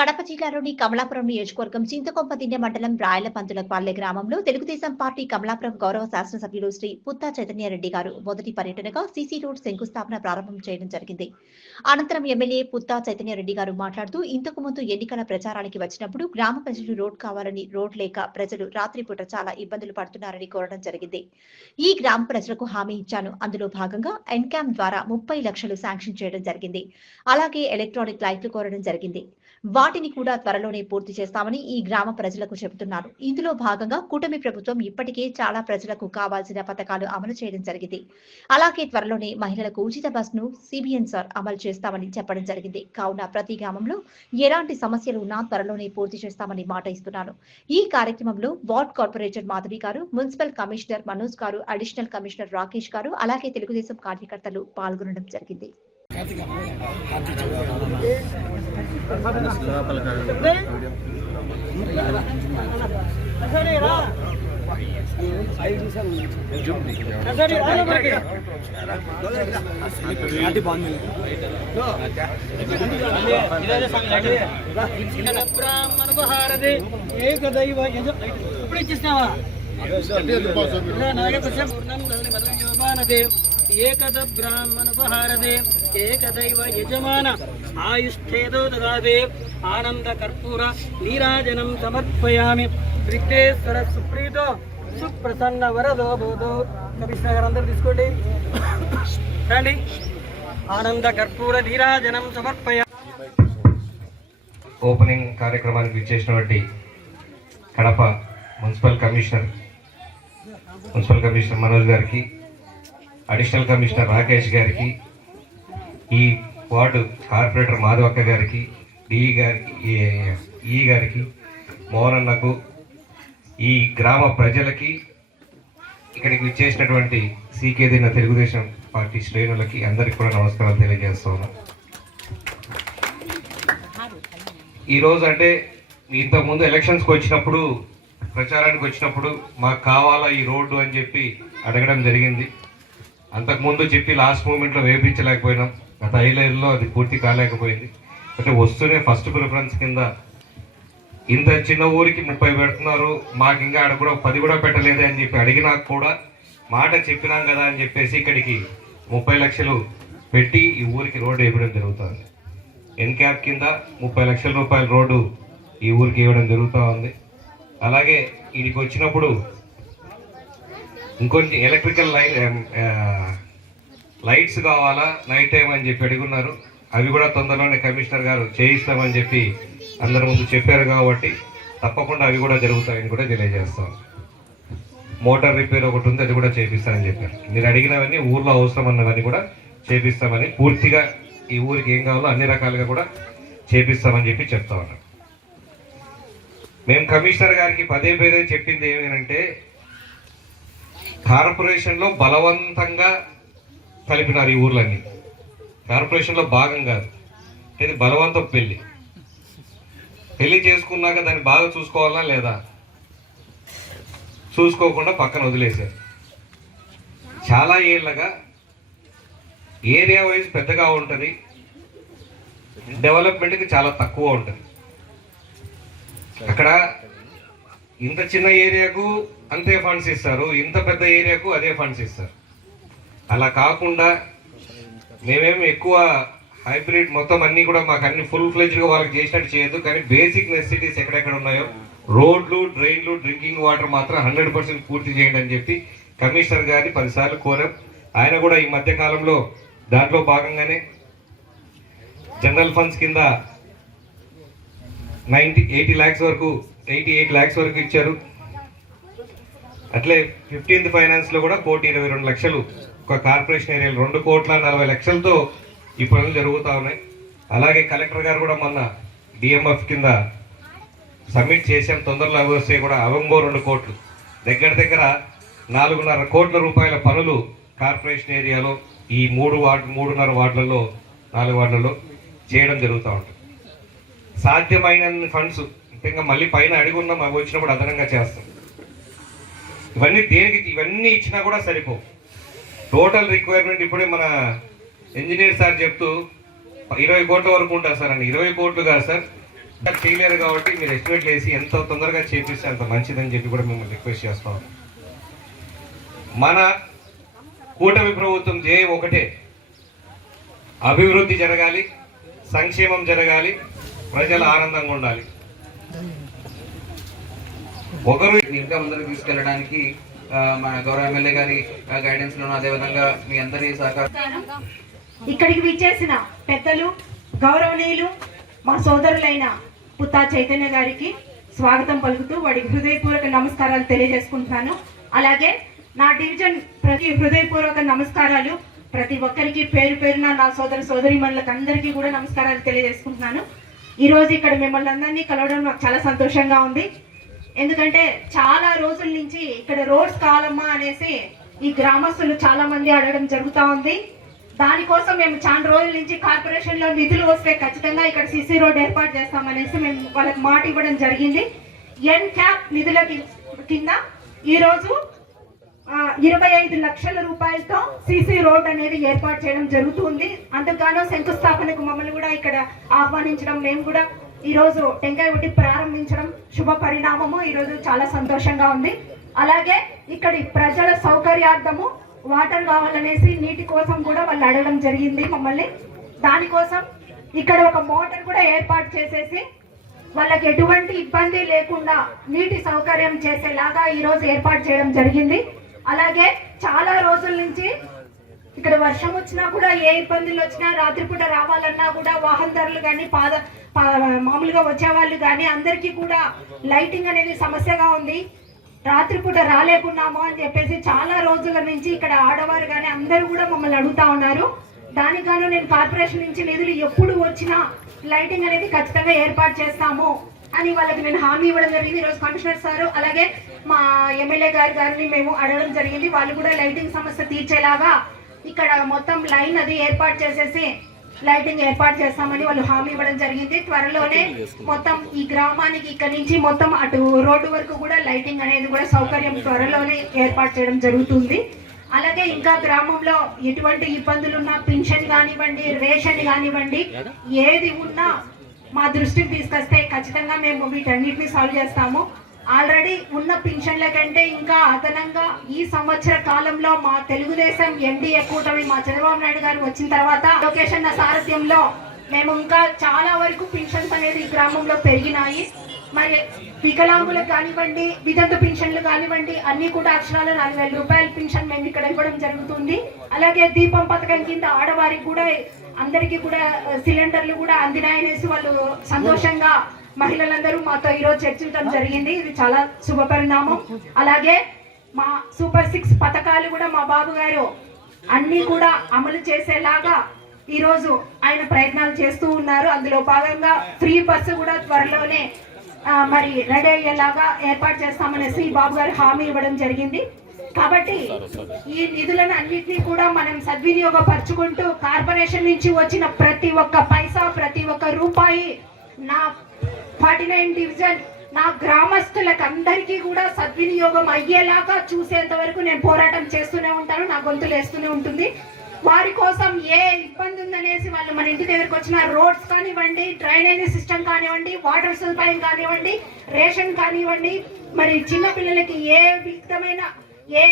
కడప జిల్లాలోని కమలాపురం నియోజకవర్గం చింతకొంపదిన్నె మండలం రాయల రాయలపంతులపల్లె గ్రామంలో తెలుగుదేశం పార్టీ కమలాపురం గౌరవ శాసనసభ్యులు శ్రీ పుత్తా చైతన్యారెడ్డి గారు మొదటి పర్యటనగా సీసీ రోడ్ శంకుస్థాపన ప్రారంభం చేయడం జరిగింది. అనంతరం ఎమ్మెల్యే పుత్తా చైతన్యారెడ్డి గారు మాట్లాడుతూ ఇంతకు ముందు ఎన్నికల ప్రచారానికి వచ్చినప్పుడు గ్రామ ప్రజలు రోడ్ కావాలని రోడ్ లేక ప్రజలు రాత్రిపూట చాలా ఇబ్బందులు పడుతున్నారని కోరడం జరిగింది. ఈ గ్రామ ప్రజలకు హామీ ఇచ్చాను. అందులో భాగంగా ఎన్కామ్ ద్వారా ముప్పై లక్షలు శాంక్షన్ చేయడం జరిగింది. అలాగే ఎలక్ట్రానిక్ లైట్లు కోరడం జరిగింది. వాటిని కూడా త్వరలోనే పూర్తి చేస్తామని ఈ గ్రామ ప్రజలకు చెబుతున్నారు. ఇందులో భాగంగా కూటమి ప్రభుత్వం ఇప్పటికే చాలా ప్రజలకు కావాల్సిన పథకాలు అమలు చేయడం జరిగింది. అలాగే త్వరలోనే మహిళలకు ఉచిత బస్ను సిబిఎన్ సార్ అమలు చేస్తామని చెప్పడం జరిగింది. కావున ప్రతి గ్రామంలో ఎలాంటి సమస్యలు ఉన్నా త్వరలోనే పూర్తి చేస్తామని మాట ఇస్తున్నాను ఈ కార్యక్రమంలో వార్డ్ కార్పొరేటర్ మాధవి గారు మున్సిపల్ కమిషనర్ మనోజ్ గారు అడిషనల్ కమిషనర్ రాకేష్ గారు అలాగే తెలుగుదేశం కార్యకర్తలు పాల్గొనడం జరిగింది. బ్రాహ్మణపహారది ఏకదైవ యజ ఇప్పుడు ఇచ్చేసినావా ఏకద బ్రాహ్మణపహారదే ఏకదైవ యజమాన. ఆయుష్ఠేదో దదాదే. ఆనంద కర్పూర నీరాజనం సమర్పయామి. విఘ్నేశ్వర సుప్రీతో సుప్రసన్న వరదో బోధో. కమిషనర్ అందరు తీసుకోండి. రండి. ఆనంద కర్పూర నీరాజనం సమర్పయ. ఓపెనింగ్ కార్యక్రమానికి విచ్చేసినటువంటి Kadapa municipal commissioner municipal commissioner Manoj గారికి అడిషనల్ కమిషనర్ రాకేష్ గారికి ఈ వార్డు కార్పొరేటర్ మాధవక్క గారికి డిఈ గారికి ఈ- గారికి మోహనన్నకు ఈ గ్రామ ప్రజలకి ఇక్కడికి విచ్చేసినటువంటి సీకేదిన తెలుగుదేశం పార్టీ శ్రేణులకి అందరికీ కూడా నమస్కారాలు తెలియజేస్తాను ఈరోజు అంటే ఇంతకుముందు ఎలక్షన్స్కి వచ్చినప్పుడు ప్రచారానికి వచ్చినప్పుడు మాకు కావాలా ఈ రోడ్డు అని చెప్పి అడగడం జరిగింది. అంతకుముందు చెప్పి లాస్ట్ మూమెంట్లో వేపించలేకపోయినాం. గత ఐదేళ్ళలో అది పూర్తి కాలేకపోయింది. అంటే వస్తూనే ఫస్ట్ ప్రిఫరెన్స్ కింద ఇంత చిన్న ఊరికి ముప్పై పెడుతున్నారు మాకు ఇంకా ఆడ కూడా పది కూడా పెట్టలేదే అని చెప్పి అడిగినా కూడా మాట చెప్పినాం కదా అని చెప్పేసి ఇక్కడికి ముప్పై లక్షలు పెట్టి ఈ ఊరికి రోడ్డు వేయడం జరుగుతుంది. ఎన్క్యాప్ కింద ముప్పై లక్షల రూపాయల రోడ్డు ఈ ఊరికి ఇవ్వడం జరుగుతూ ఉంది. అలాగే ఇక్కడికి వచ్చినప్పుడు ఇంకొన్ని ఎలక్ట్రికల్ లైన్ లైట్స్ కావాలా? నైట్ టైం అని చెప్పి అడుగున్నారు. అవి కూడా తొందరలోనే కమిషనర్ గారు చేయిస్తామని చెప్పి అందరి ముందు చెప్పారు కాబట్టి తప్పకుండా అవి కూడా జరుగుతాయని కూడా తెలియజేస్తాం. మోటార్ రిపేర్ ఒకటి ఉంది అది కూడా చేపిస్తామని చెప్పారు. మీరు అడిగినవన్నీ ఊర్లో అవసరం అన్నవన్నీ కూడా చేపిస్తామని పూర్తిగా ఈ ఊరికి ఏం కావాలో అన్ని రకాలుగా కూడా చేపిస్తామని చెప్పి చెప్తా ఉన్నాం. మేము కమిషనర్ గారికి పదే పదే చెప్పింది ఏమేనంటే కార్పొరేషన్లో బలవంతంగా కలిపినారు ఈ ఊర్లన్నీ. కార్పొరేషన్లో భాగం కాదు. ఇది బలవంతం పెళ్ళి. పెళ్ళి చేసుకున్నాక దాన్ని బాగా చూసుకోవాలా లేదా? చూసుకోకుండా పక్కన వదిలేశారు. చాలా ఏళ్ళగా ఏరియా వైజ్ పెద్దగా ఉంటుంది. డెవలప్మెంట్కి చాలా తక్కువ ఉంటుంది. అక్కడ ఇంత చిన్న ఏరియాకు అంతే ఫండ్స్ ఇస్తారు. ఇంత పెద్ద ఏరియాకు అదే ఫండ్స్ ఇస్తారు. అలా కాకుండా మేమేమి ఎక్కువ హైబ్రిడ్ మొత్తం అన్ని కూడా మాకు అన్ని ఫుల్ ఫ్లెజ్డ్గా వాళ్ళకి చేసినట్టు చేయొద్దు. కానీ బేసిక్ నెసిటీస్ ఎక్కడెక్కడ ఉన్నాయో రోడ్లు డ్రైన్లు డ్రింకింగ్ వాటర్ మాత్రం హండ్రెడ్ పర్సెంట్ పూర్తి చేయండి అని చెప్పి కమిషనర్ గారిని పదిసార్లు కోరాం. ఆయన కూడా ఈ మధ్య కాలంలో దాంట్లో భాగంగానే జనరల్ ఫండ్స్ కింద నైంటీ ఎయిటీ ల్యాక్స్ వరకు ఎయిటీ ఎయిట్ ల్యాక్స్ వరకు ఇచ్చారు. అట్లే ఫిఫ్టీన్త్ ఫైనాన్స్లో కూడా కోటి ఇరవై రెండు లక్షలు కార్పొరేషన్ ఏరియాలు రెండు కోట్ల నలభై లక్షలతో ఈ పనులు జరుగుతూ ఉన్నాయి. అలాగే కలెక్టర్ గారు కూడా మొన్న డిఎంఎఫ్ కింద సబ్మిట్ చేసాం తొందరలో వస్తే కూడా అవంగో రెండు కోట్లు. దగ్గర దగ్గర నాలుగున్నర కోట్ల రూపాయల పనులు కార్పొరేషన్ ఏరియాలో ఈ మూడు వార్డు మూడున్నర వార్డులలో నాలుగు వార్డులలో చేయడం జరుగుతూ ఉంటుంది. సాధ్యమైన ఫండ్స్ ముఖ్యంగా మళ్ళీ పైన అడిగి ఉన్నాం అవి వచ్చినప్పుడు అదనంగా చేస్తాం. ఇవన్నీ దేనికి ఇవన్నీ ఇచ్చినా కూడా సరిపోవు. టోటల్ రిక్వైర్మెంట్ ఇప్పుడే మన ఇంజనీర్ సార్ చెప్తూ ఇరవై కోట్ల వరకు ఉంటుంది సార్ అని ఇరవై కోట్లు కాదు సార్. చేయలేరు కాబట్టి మీరు ఎస్టిమేట్ వేసి ఎంత తొందరగా చేపిస్తే అంత మంచిదని చెప్పి కూడా మిమ్మల్ని రిక్వెస్ట్ చేస్తాం మన కూటమి ప్రభుత్వం ధ్యేయం ఒకటే. అభివృద్ధి జరగాలి సంక్షేమం జరగాలి ప్రజలు ఆనందంగా ఉండాలి. ఒకరు ఇంకా ముందుకు తీసుకెళ్ళడానికి మన గౌరవ ఎమ్మెల్యే గారి గైడెన్స్ లోను అదేవిధంగా మీ అందరి సహకారం. ఇక్కడికి విచ్చేసిన పెద్దలు గౌరవనీయులు మా సోదరులైన పుత్తా చైతన్య గారికి స్వాగతం పలుకుతూ వాడి హృదయపూర్వక నమస్కారాలు తెలియజేసుకుంటున్నాను. అలాగే నా డివిజన్ ప్రతి హృదయపూర్వక నమస్కారాలు ప్రతి ఒక్కరికి పేరు పేరున నా సోదర సోదరిమణులకు అందరికీ కూడా నమస్కారాలు తెలియజేసుకుంటున్నాను. ఈ రోజు ఇక్కడ మిమ్మల్ని అందరినీ కలవడం నాకు చాలా సంతోషంగా ఉంది. ఎందుకంటే చాలా రోజుల నుంచి ఇక్కడ రోడ్స్ కావాలమ్మా అనేసి ఈ గ్రామస్తులు చాలా మంది అడగడం జరుగుతూ ఉంది. దానికోసం మేము చాలా రోజుల నుంచి కార్పొరేషన్లో నిధులు వస్తే ఖచ్చితంగా ఇక్కడ సిసి రోడ్ ఏర్పాటు చేస్తామనేసి మేము వాళ్ళకి మాట ఇవ్వడం జరిగింది. ఎన్ క్యాప్ నిధుల కింద ఈరోజు ఇరవై ఐదు లక్షల రూపాయలతో సిసి రోడ్ అనేది ఏర్పాటు చేయడం జరుగుతుంది అందుకు శంకుస్థాపనకు మమ్మల్ని కూడా ఇక్కడ ఆహ్వానించడం మేము కూడా ఈరోజు టెంకాయ కొట్టి ప్రారంభించడం శుభ పరిణామము. ఈ రోజు చాలా సంతోషంగా ఉంది. అలాగే ఇక్కడి ప్రజల సౌకర్యార్థము వాటర్ కావాలనేసి నీటి కోసం కూడా వాళ్ళు అడగడం జరిగింది మమ్మల్ని. దానికోసం ఇక్కడ ఒక మోటార్ కూడా ఏర్పాటు చేసేసి వాళ్ళకి ఎటువంటి ఇబ్బంది లేకుండా నీటి సౌకర్యం చేసేలాగా ఈరోజు ఏర్పాటు చేయడం జరిగింది. అలాగే చాలా రోజుల నుంచి ఇక్కడ వర్షం వచ్చినా కూడా ఏ ఇబ్బందులు వచ్చినా రాత్రిపూట రావాలన్నా కూడా వాహనదారులు కానీ పాద పా- మామూలుగా వచ్చేవాళ్ళు కానీ అందరికీ కూడా లైటింగ్ అనేది సమస్యగా ఉంది. రాత్రిపూట రాలేకున్నాము అని చెప్పేసి చాలా రోజుల నుంచి ఇక్కడ ఆడవారు కానీ అందరూ కూడా మమ్మల్ని అడుగుతా ఉన్నారు. దానికి నేను కార్పొరేషన్ నుంచి నిధులు ఎప్పుడు వచ్చినా లైటింగ్ అనేది ఖచ్చితంగా ఏర్పాటు చేస్తాము అని వాళ్ళకి నేను హామీ ఇవ్వడం జరిగింది. ఈరోజు కమిషనర్ సార్ అలాగే మా ఎమ్మెల్యే గారి గారిని మేము అడగడం జరిగింది. వాళ్ళు కూడా లైటింగ్ సమస్య తీర్చేలాగా ఇక్కడ మొత్తం లైన్ అది ఏర్పాటు చేసేసి లైటింగ్ ఏర్పాటు చేస్తామని వాళ్ళు హామీ ఇవ్వడం జరిగింది. త్వరలోనే మొత్తం ఈ గ్రామానికి ఇక్కడ నుంచి మొత్తం అటు రోడ్డు వరకు కూడా లైటింగ్ అనేది కూడా సౌకర్యం త్వరలోనే ఏర్పాటు చేయడం జరుగుతుంది. అలాగే ఇంకా గ్రామంలో ఎటువంటి ఇబ్బందులు ఉన్నా పింఛన్ కానివ్వండి రేషన్ కానివ్వండి ఏది ఉన్నా మా దృష్టికి తీసుకొస్తే ఖచ్చితంగా మేము వీటన్నిటిని సాల్వ్ చేస్తాము. ఆల్రెడీ ఉన్న పింఛన్ల కంటే ఇంకా అదనంగా ఈ సంవత్సర కాలంలో మా తెలుగుదేశం ఎన్డీఏ కూటమి మా చంద్రబాబు నాయుడు గారు వచ్చిన తర్వాత లొకేషన్ సారథ్యంలో మేము ఇంకా చాలా వరకు పింఛన్స్ అనేది ఈ గ్రామంలో పెరిగినాయి. మరి వికలాంగులకు కానివ్వండి విదంత పింఛన్లు కానివ్వండి అన్ని కూడా అక్షరాలు నాలుగు వేల రూపాయల పింఛన్ మేము ఇక్కడ ఇవ్వడం జరుగుతుంది. అలాగే దీపం పథకం కింద ఆడవారికి కూడా అందరికీ కూడా సిలిండర్లు కూడా అందినాయనేసి వాళ్ళు సంతోషంగా మహిళలందరూ మాతో ఈరోజు చర్చించడం జరిగింది. ఇది చాలా శుభ పరిణామం. అలాగే మా సూపర్ సిక్స్ పథకాలు కూడా మా బాబు గారు అన్ని కూడా అమలు చేసేలాగా ఈరోజు ఆయన ప్రయత్నాలు చేస్తూ ఉన్నారు. అందులో భాగంగా ఫ్రీ బస్సు కూడా త్వరలోనే మరి రెడీ అయ్యేలాగా ఏర్పాటు చేస్తామనేసి బాబు గారు హామీ ఇవ్వడం జరిగింది. కాబట్టి ఈ నిధులను అన్నింటినీ కూడా మనం సద్వినియోగపరచుకుంటూ కార్పొరేషన్ నుంచి వచ్చిన ప్రతి ఒక్క పైసా ప్రతి ఒక్క రూపాయి నా ఫార్టీ నైన్ డివిజన్ నా గ్రామస్తులకు అందరికీ కూడా సద్వినియోగం అయ్యేలాగా చూసేంత వరకు నేను పోరాటం చేస్తూనే ఉంటాను నా గొంతు లేస్తూనే ఉంటుంది. వారి కోసం ఏ ఇబ్బంది ఉందనేసి వాళ్ళు మన ఇంటి దగ్గరకు వచ్చిన రోడ్స్ కానివ్వండి డ్రైనేజీ సిస్టమ్ కానివ్వండి వాటర్ సదుపాయం కానివ్వండి రేషన్ కానివ్వండి మరి చిన్నపిల్లలకి ఏ విధమైన ఏ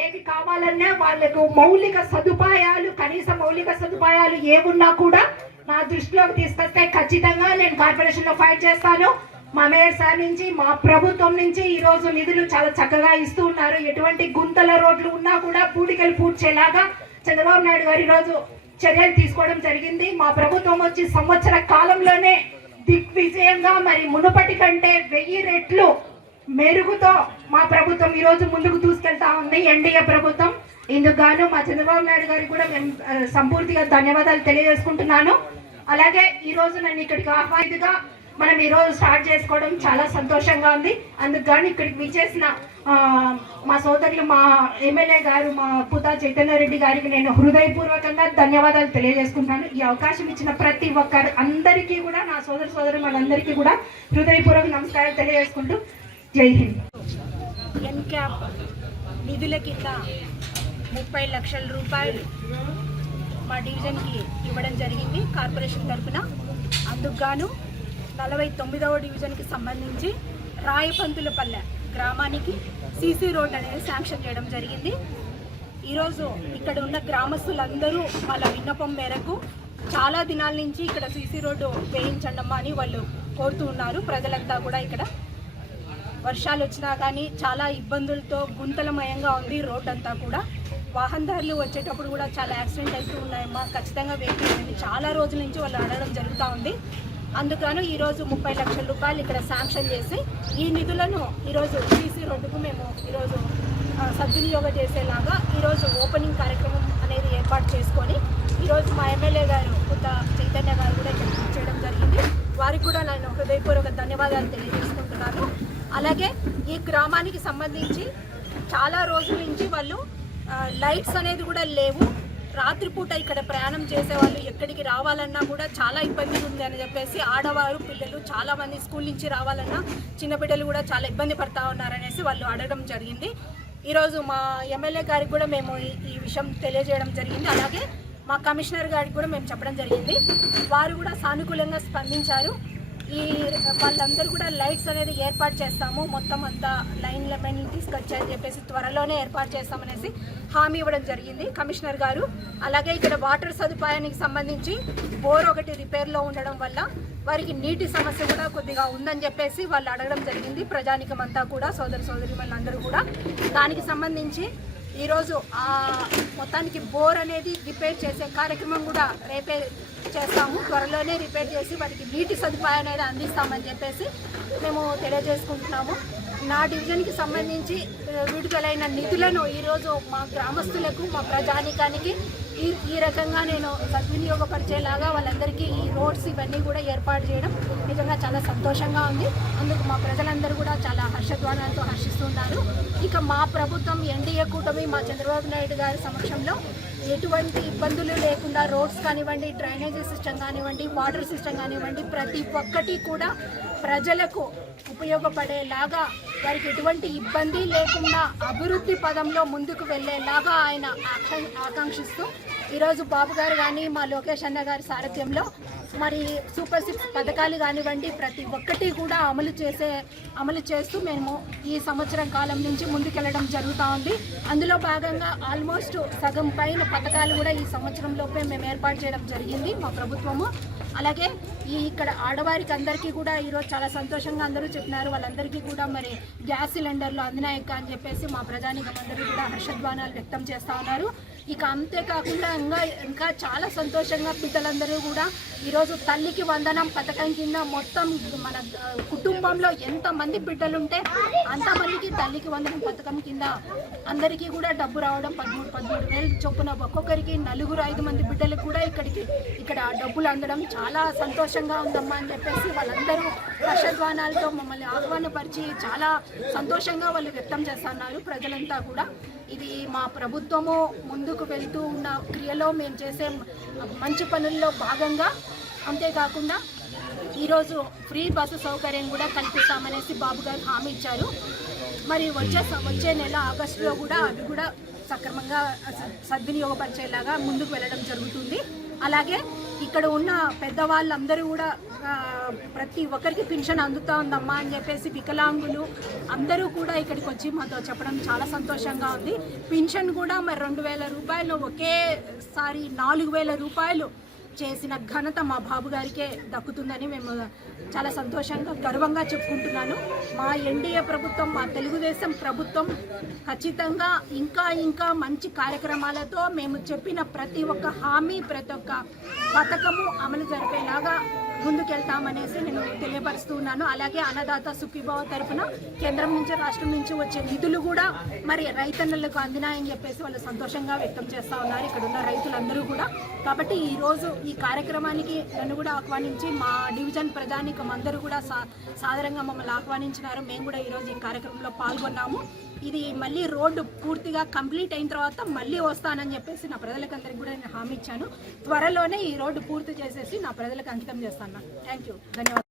ఏది కావాలన్నా వాళ్ళకు మౌలిక సదుపాయాలు కనీస మౌలిక సదుపాయాలు ఏమున్నా కూడా నా దృష్టిలోకి తీసుకొస్తే ఖచ్చితంగా నేను కార్పొరేషన్లో ఫైట్ చేస్తాను. మా మేయర్ సార్ నుంచి మా ప్రభుత్వం నుంచి ఈ రోజు నిధులు చాలా చక్కగా ఇస్తూ ఉన్నారు. ఎటువంటి గుంతల రోడ్లు ఉన్నా కూడా పూడికలు పూడ్చేలాగా చంద్రబాబు నాయుడు గారు ఈరోజు చర్యలు తీసుకోవడం జరిగింది. మా ప్రభుత్వం వచ్చి సంవత్సర కాలంలోనే దిగ్విజయంగా మరి మునుపటి కంటే వెయ్యి రెట్లు మెరుగుతో మా ప్రభుత్వం ఈరోజు ముందుకు దూసుకెళ్తా ఉంది ఎన్డీఏ ప్రభుత్వం. ఇందుకు గాను మా చంద్రబాబు నాయుడు గారికి కూడా మేము సంపూర్తిగా ధన్యవాదాలు తెలియజేసుకుంటున్నాను. అలాగే ఈ రోజు నన్ను ఇక్కడికి ఆహ్వానితుగా మనం ఈ రోజు స్టార్ట్ చేసుకోవడం చాలా సంతోషంగా ఉంది. అందుకు కానీ ఇక్కడికి విచ్చేసిన మా సోదరులు మా ఎమ్మెల్యే గారు మా పుతా చైతన్య రెడ్డి గారికి నేను హృదయపూర్వకంగా ధన్యవాదాలు తెలియజేసుకుంటున్నాను. ఈ అవకాశం ఇచ్చిన ప్రతి ఒక్కరు అందరికీ కూడా నా సోదర సోదరు వాళ్ళందరికీ కూడా హృదయపూర్వక నమస్కారాలు తెలియజేసుకుంటూ జై హింద్. ఎన్క్యాప్ నిధుల కింద ముప్పై లక్షల రూపాయలు మా డివిజన్కి ఇవ్వడం జరిగింది. కార్పొరేషన్ తరఫున అందుకు గాను నలభై తొమ్మిదవ డివిజన్కి సంబంధించి రాయపంతులపల్లె గ్రామానికి సీసీ రోడ్ అనేది శాంక్షన్ చేయడం జరిగింది. ఈరోజు ఇక్కడ ఉన్న గ్రామస్తులందరూ వాళ్ళ విన్నపం మేరకు చాలా దినాల నుంచి ఇక్కడ సీసీ రోడ్డు వేయించండమ్మా అని వాళ్ళు కోరుతూ ఉన్నారు. ప్రజలంతా కూడా ఇక్కడ వర్షాలు వచ్చినా కానీ చాలా ఇబ్బందులతో గుంతలమయంగా ఉంది రోడ్ అంతా కూడా. వాహనదారులు వచ్చేటప్పుడు కూడా చాలా యాక్సిడెంట్ అవుతూ ఉన్నాయమ్మా. ఖచ్చితంగా వెహికల్ చాలా రోజుల నుంచి వాళ్ళు అడగడం జరుగుతూ ఉంది. అందుకను ఈరోజు ముప్పై లక్షల రూపాయలు ఇక్కడ శాంక్షన్ చేసి ఈ నిధులను ఈరోజు సీసీ రోడ్డుకు మేము ఈరోజు సద్వినియోగం చేసేలాగా ఈరోజు ఓపెనింగ్ కార్యక్రమం అనేది ఏర్పాటు చేసుకొని ఈరోజు మా ఎమ్మెల్యే గారు కొత్త చైతన్య గారు కూడా ఇక్కడ చేయడం జరిగింది. వారికి కూడా నేను హృదయపూర్వక ధన్యవాదాలు తెలియజేసుకుంటున్నాను. అలాగే ఈ గ్రామానికి సంబంధించి చాలా రోజుల నుంచి వాళ్ళు లైట్స్ అనేది కూడా లేవు. రాత్రిపూట ఇక్కడ ప్రయాణం చేసేవాళ్ళు ఎక్కడికి రావాలన్నా కూడా చాలా ఇబ్బంది ఉంది అని చెప్పేసి ఆడవారు పిల్లలు చాలామంది స్కూల్ నుంచి రావాలన్నా చిన్న బిడ్డలు కూడా చాలా ఇబ్బంది పడతా ఉన్నారనేసి వాళ్ళు అడగడం జరిగింది. ఈరోజు మా ఎమ్మెల్యే గారికి కూడా మేము ఈ విషయం తెలియజేయడం జరిగింది. అలాగే మా కమిషనర్ గారికి కూడా మేము చెప్పడం జరిగింది. వారు కూడా సానుకూలంగా స్పందించారు. ఈ వాళ్ళందరూ కూడా లైట్స్ అనేది ఏర్పాటు చేస్తాము. మొత్తం అంతా లైన్ లెమన్ తీసుకొచ్చాయని చెప్పేసి త్వరలోనే ఏర్పాటు చేస్తామనేసి హామీ ఇవ్వడం జరిగింది కమిషనర్ గారు. అలాగే ఇక్కడ వాటర్ సదుపాయానికి సంబంధించి బోర్ ఒకటి రిపేర్లో ఉండడం వల్ల వారికి నీటి సమస్య కూడా కొద్దిగా ఉందని చెప్పేసి వాళ్ళు అడగడం జరిగింది. ప్రజానికం అంతా కూడా సోదర సోదరి వాళ్ళందరూ కూడా. దానికి సంబంధించి ఈరోజు మొత్తానికి బోర్ అనేది రిపేర్ చేసే కార్యక్రమం కూడా రేపే చేస్తాము. త్వరలోనే రిపేర్ చేసి వారికి నీటి సదుపాయం అనేది అందిస్తామని చెప్పేసి మేము తెలియజేసుకుంటున్నాము. నా డివిజన్కి సంబంధించి విడుదలైన నిధులను ఈరోజు మా గ్రామస్తులకు మా ప్రజానికానికి ఈ ఈ రకంగా నేను సద్వినియోగపరిచేలాగా వాళ్ళందరికీ ఈ రోడ్స్ ఇవన్నీ కూడా ఏర్పాటు చేయడం నిజంగా చాలా సంతోషంగా ఉంది. అందుకు మా ప్రజలందరూ కూడా చాలా హర్షధ్వానాలతో హర్షిస్తున్నారు ఇక మా ప్రభుత్వం ఎన్డీఏ కూటమి మా చంద్రబాబు నాయుడు గారి సమక్షంలో ఎటువంటి ఇబ్బందులు లేకుండా రోడ్స్ కానివ్వండి డ్రైనేజీ సిస్టమ్ కానివ్వండి వాటర్ సిస్టమ్ కానివ్వండి ప్రతి ఒక్కటి కూడా ప్రజలకు ఉపయోగపడేలాగా వారికి ఎటువంటి ఇబ్బంది లేకుండా అభివృద్ధి పదంలో ముందుకు వెళ్ళేలాగా ఆయన ఆకాం- ఆకాంక్షిస్తూ ఈరోజు బాబు గారు కానీ మా లోకేష్ అన్న గారి సారథ్యంలో మరి సూపర్ సిక్స్ పథకాలు కానివ్వండి ప్రతి ఒక్కటి కూడా అమలు చేసే అమలు చేస్తూ మేము ఈ సంవత్సరం కాలం నుంచి ముందుకెళ్ళడం జరుగుతూ ఉంది. అందులో భాగంగా ఆల్మోస్ట్ సగం పైన పథకాలు కూడా ఈ సంవత్సరంలోపే మేము ఏర్పాటు చేయడం జరిగింది మా ప్రభుత్వము. అలాగే ఈ ఇక్కడ ఆడవారికి అందరికీ కూడా ఈరోజు చాలా సంతోషంగా అందరూ చెప్పినారు. వాళ్ళందరికీ కూడా మరి గ్యాస్ సిలిండర్లు అందినాయక్క అని చెప్పేసి మా ప్రజానికం అందరూ కూడా హర్షద్వానాలు వ్యక్తం చేస్తూ ఉన్నారు. ఇక అంతేకాకుండా ఇంకా ఇంకా చాలా సంతోషంగా పిల్లలందరూ కూడా ఈరోజు తల్లికి వందనం పథకం కింద మొత్తం మన కుటుంబంలో ఎంతమంది బిడ్డలుంటే అంతమందికి తల్లికి వందనం పథకం కింద అందరికీ కూడా డబ్బు రావడం పదమూడు పదమూడు వేలు చొప్పున ఒక్కొక్కరికి నలుగురు ఐదు మంది బిడ్డలకు కూడా ఇక్కడికి ఇక్కడ డబ్బులు అందడం చాలా సంతోషంగా ఉందమ్మా అని చెప్పేసి వాళ్ళందరూ ప్రశద్వానాలతో మమ్మల్ని ఆహ్వానపరిచి చాలా సంతోషంగా వాళ్ళు వ్యక్తం చేస్తున్నారు ప్రజలంతా కూడా. ఇది మా ప్రభుత్వము ముందుకు వెళ్తూ ఉన్న క్రియలో మేము చేసే మంచి పనుల్లో భాగంగా అంతేకాకుండా ఈరోజు ఫ్రీ బస్సు సౌకర్యం కూడా కల్పిస్తామనేసి బాబు గారు హామీ ఇచ్చారు. మరి వచ్చే స- వచ్చే నెల ఆగస్టులో కూడా అవి కూడా సక్రమంగా సద్వినియోగపరిచేలాగా ముందుకు వెళ్ళడం జరుగుతుంది. అలాగే ఇక్కడ ఉన్న పెద్దవాళ్ళందరూ కూడా ప్రతి ఒక్కరికి పెన్షన్ అందుతా ఉందమ్మా అని చెప్పేసి వికలాంగులు అందరూ కూడా ఇక్కడికి వచ్చి మాతో చెప్పడం చాలా సంతోషంగా ఉంది. పెన్షన్ కూడా మరి రెండు వేల రూపాయలు ఒకేసారి నాలుగు వేల రూపాయలు చేసిన ఘనత మా బాబు గారికే దక్కుతుందని మేము చాలా సంతోషంగా గర్వంగా చెప్పుకుంటున్నాను. మా ఎన్డీఏ ప్రభుత్వం మా తెలుగుదేశం ప్రభుత్వం ఖచ్చితంగా ఇంకా ఇంకా మంచి కార్యక్రమాలతో మేము చెప్పిన ప్రతి ఒక్క హామీ ప్రతి ఒక్క పథకము అమలు జరిపేలాగా ముందుకెళ్తామనేసి నేను తెలియపరుస్తూ ఉన్నాను. అలాగే అన్నదాత సుఖీభావ తరపున కేంద్రం నుంచి రాష్ట్రం నుంచి వచ్చే నిధులు కూడా మరి రైతన్నలకు అందినాయని చెప్పేసి వాళ్ళు సంతోషంగా వ్యక్తం చేస్తూ ఉన్నారు. ఇక్కడ ఉన్న రైతులందరూ కూడా. కాబట్టి ఈరోజు ఈ కార్యక్రమానికి నన్ను కూడా ఆహ్వానించి మా డివిజన్ ప్రధానికం అందరూ కూడా సా సాదరంగా మమ్మల్ని ఆహ్వానించినారు. మేము కూడా ఈరోజు ఈ కార్యక్రమంలో పాల్గొన్నాము. ఇది మళ్ళీ రోడ్డు పూర్తిగా కంప్లీట్ అయిన తర్వాత మళ్ళీ వస్తానని చెప్పేసి నా ప్రజలకందరికీ కూడా నేను హామీ ఇచ్చాను. త్వరలోనే ఈ రోడ్డు పూర్తి చేసేసి నా ప్రజలకు అంకితం చేస్తాను. థ్యాంక్ యూ ధన్యవాదాలు.